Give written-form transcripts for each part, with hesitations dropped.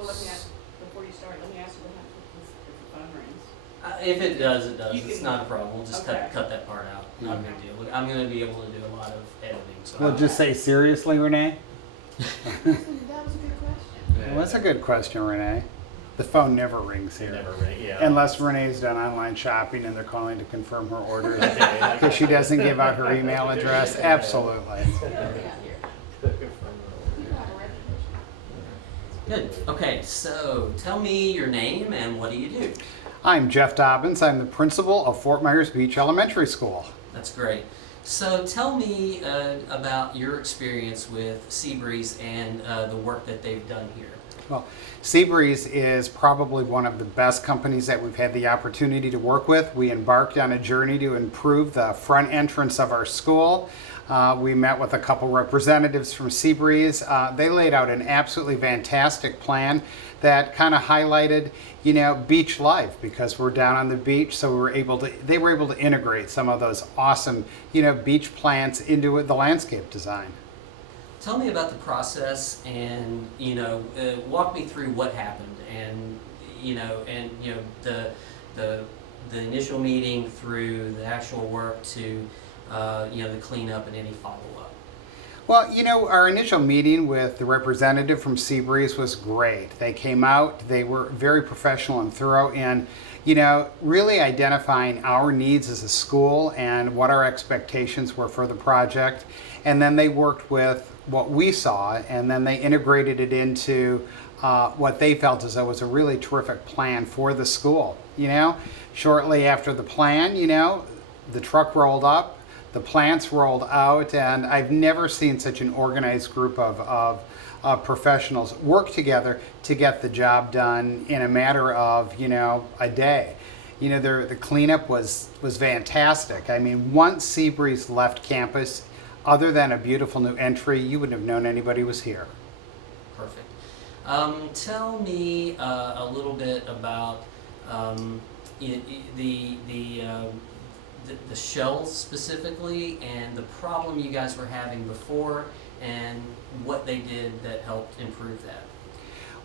Well, let me ask, before you start, let me ask you what happens if the phone rings. If it does, it does. You It's can- not a problem. We'll just Okay. cut that part out. Not a big deal. I'm going to be able to do a lot of editing. So We'll just say seriously, Renee. That was a good question. Well, that's a good question, Renee. The phone never rings here. Never ring, yeah. Unless Renee's done online shopping and they're calling to confirm her orders. Okay. Because she doesn't give out her email address. Absolutely. You know how to reputation. good. Okay, so tell me your name and what do you do? I'm Jeff Dobbins. I'm the principal of Fort Myers Beach Elementary School. That's great. So tell me about your experience with Seabreeze and the work that they've done here. Well, Seabreeze is probably one of the best companies that we've had the opportunity to work with. We embarked on a journey to improve the front entrance of our school. We met with a couple representatives from Seabreeze. They laid out an absolutely fantastic plan that kind of highlighted, beach life because we're down on the beach. So they were able to integrate some of those awesome, beach plants into the landscape design. Tell me about the process and, walk me through what happened and, the initial meeting through the actual work to, the cleanup and any follow-up. Well, our initial meeting with the representative from Seabreeze was great. They came out, they were very professional and thorough in, really identifying our needs as a school and what our expectations were for the project. And then they worked with what we saw, and then they integrated it into what they felt as though was a really terrific plan for the school. Shortly after the plan, the truck rolled up, the plants rolled out, and I've never seen such an organized group of professionals work together to get the job done in a matter of, a day. The cleanup was fantastic. I mean, once Seabreeze left campus, other than a beautiful new entry, you wouldn't have known anybody was here. Perfect. Tell me a little bit about the shells specifically and the problem you guys were having before and what they did that helped improve that.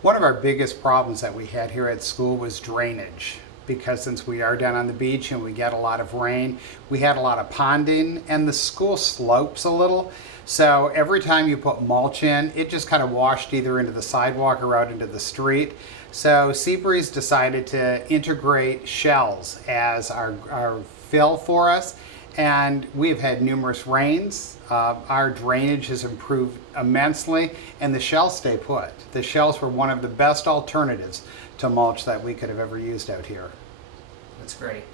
One of our biggest problems that we had here at school was drainage. Because since we are down on the beach and we get a lot of rain, we had a lot of ponding, and the school slopes a little. So every time you put mulch in, it just kind of washed either into the sidewalk or out into the street. So Seabreeze decided to integrate shells as our fill for us, and we've had numerous rains. Our drainage has improved immensely, and the shells stay put. The shells were one of the best alternatives to mulch that we could have ever used out here. That's great.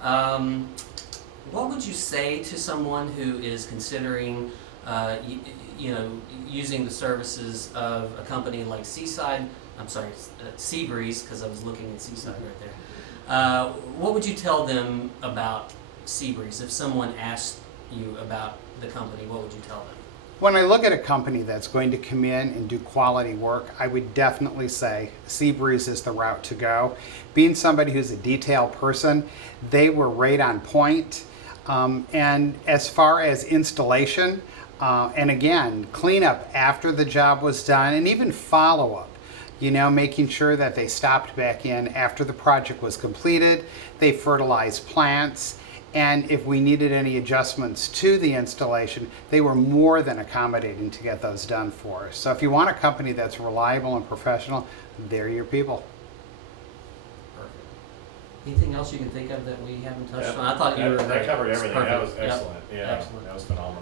What would you say to someone who is considering, using the services of a company like Seabreeze, because I was looking at Seaside right there. What would you tell them about Seabreeze? If someone asked you about the company, what would you tell them? When I look at a company that's going to come in and do quality work, I would definitely say Seabreeze is the route to go. Being somebody who's a detail person, they were right on point. And as far as installation, and again, cleanup after the job was done, and even follow-up, making sure that they stopped back in after the project was completed, they fertilized plants, and if we needed any adjustments to the installation, they were more than accommodating to get those done for us. So if you want a company that's reliable and professional, they're your people. Perfect. Anything else you can think of that we haven't touched on? I thought you were That great. covered everything. Perfect. That was Yep. excellent. Yeah, Excellent. that was phenomenal.